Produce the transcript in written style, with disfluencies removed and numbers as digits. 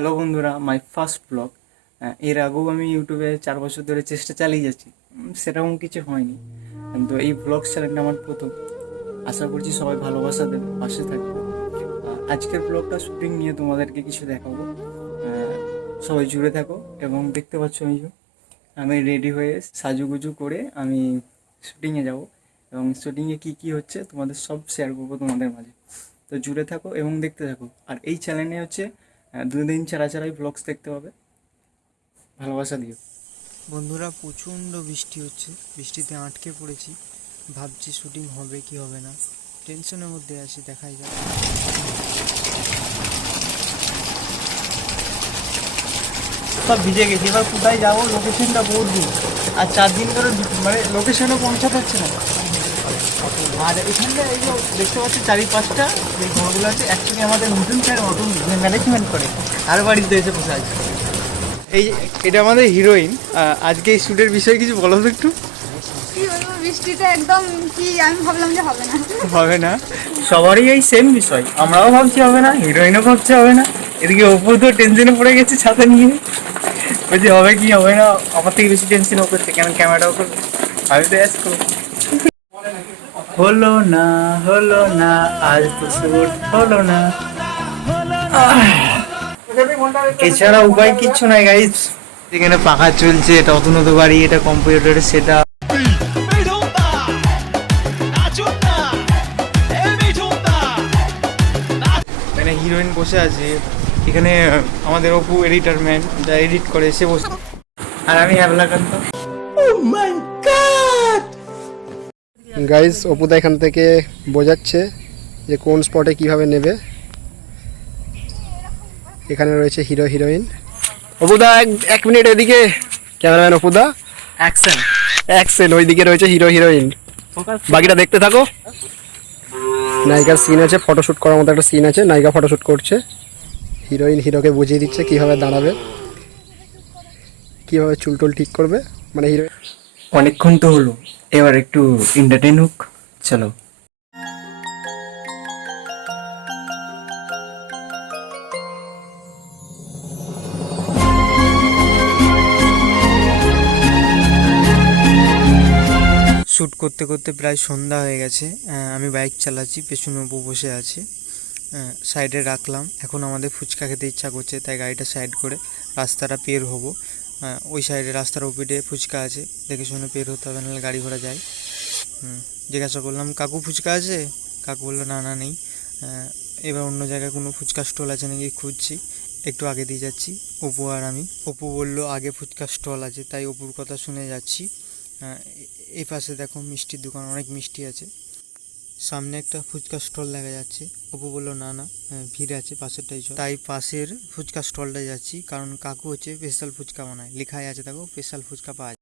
Hello বন্ধুরা, my first blog. এর আগেও আমি ইউটিউবে 4 বছর ধরে চেষ্টা চালিয়ে যাচ্ছি, সেরকম কিছু হয়নি। কিন্তু এই ব্লগ চ্যানেলটা আমার প্রথম। আশা করছি সবাই ভালোবাসা দেবে, পাশে থাকবে। আজকের ব্লগটা শুটিং নিয়ে তোমাদেরকে কিছু দেখাবো। সবাই জুড়ে থাকো। এবং দেখতে পাচ্ছ আমি রেডি হয়ে সাজুগুজু করে আমি শুটিংয়ে যাব, এবং শুটিংয়ে কী কী হচ্ছে তোমাদের সব শেয়ার করবো তোমাদের মাঝে। তো জুড়ে থাকো এবং দেখতে থাকো। আর এই চ্যানেলে হচ্ছে 2 দিন ছাড়া ছাড়াই ব্লগস দেখতে পাবে। ভালোবাসা দিও। বন্ধুরা, প্রচণ্ড বৃষ্টি হচ্ছে, বৃষ্টিতে আটকে পড়েছি। ভাবছি শুটিং হবে কি হবে না, টেনশনের মধ্যে আছি। দেখাই যাক। সব ভিজে গেছি, এবার কোথায় যাবো? লোকেশনটা বহুত দূর, আর 4 দিন ধরে মানে লোকেশনে পৌঁছাতে হচ্ছে না। আর এখানটা এই যে দেখতে পাচ্ছি 4-5টা যে ঘরগুলো আছে, অ্যাকচুয়ালি আমাদের নতুন স্যার নতুন ম্যানেজমেন্ট করে আর বাড়িতে এসে বসে আছে। এই এটা আমাদের হিরোইন। আজকে এই শ্যুটের বিষয়ে কিছু বলো তো একটু। কি বলবো, বৃষ্টিতে একদম কি আমি ভাবলাম যে হবে না। হবে না, সবারই এই সেম বিষয়। আমরাও ভাবছি হবে না, হিরোইনও ভাবছে হবে না। এদিকে অপু তো টেনশনে পড়ে গেছে ছাতা নিয়ে, বলছি হবে কি হবে না। আমার থেকে বেশি টেনশন ও করছে, কেন ক্যামেরাটাও করবে। আমি তো অ্যাস করবো। হলো না, হলো না, আজ তো শুট হলো না। এছাড়া উপায় কিচ্ছু নাই গাইজ। এখানে পাখা চলছে, এটা অতনত বাড়ি, এটা কম্পিউটারের সেটা। মানে হিরোইন বসে আছে এখানে, আমাদের অপু এডিটার ম্যান যা এডিট করে সে বসে, আর আমি হ্যাবলাকান্ত। গাইজ, অপুদা এখান থেকে বোঝাচ্ছে যে কোন স্পটে কিভাবে নেবে। এখানে রয়েছে হিরো হিরোইন। অপুদা, এক মিনিট এদিকে। ক্যামেরাম্যান অপুদা, অ্যাকশন। অ্যাক্সেল। ওইদিকে রয়েছে হিরো হিরোইন, বাকিটা দেখতে থাকো। নায়িকার সিন আছে, ফটোশ্যুট করার মতো একটা সিন আছে। নায়িকা ফটোশ্যুট করছে, হিরোইন হিরোকে বুঝিয়ে দিচ্ছে কিভাবে দাঁড়াবে, কিভাবে চুল টুল ঠিক করবে। মানে হিরো অনেকক্ষণ তো হলো, এবার একটু এন্টারটেইন হোক, চলো। শ্যুট করতে করতে প্রায় সন্ধ্যা হয়ে গেছে। আমি বাইক চালাচ্ছি, পেছনে অপু বসে আছে। সাইডে রাখলাম। এখন আমাদের ফুচকা খেতে ইচ্ছা করছে, তাই গাড়িটা সাইড করে রাস্তাটা পের হব। ওই সাইডে রাস্তার ওপিটে ফুচকা আছে, দেখে শুনে পের হতে হবে, নাহলে গাড়ি ঘোড়া যায়। জিজ্ঞাসা করলাম, কাকু ফুচকা আছে? কাকু বললো না না নেই। এবার অন্য জায়গায় কোনো ফুচকা স্টল আছে নাকি খুঁজছি, একটু আগে দিয়ে যাচ্ছি অপু আর আমি। অপু বললো আগে ফুচকা স্টল আছে, তাই অপুর কথা শুনে যাচ্ছি। এই পাশে দেখো মিষ্টির দোকান, অনেক মিষ্টি আছে। সামনে একটা ফুচকা স্টল দেখা যাচ্ছে। অপু বললো না না, ভিড় আছে, পাশেরটাই চল। তাই পাশের ফুচকা স্টলটায় যাচ্ছি, কারণ কাকু হচ্ছে স্পেশাল ফুচকা বানায়, লেখাই আছে দেখো স্পেশাল ফুচকা পাওয়া যায়।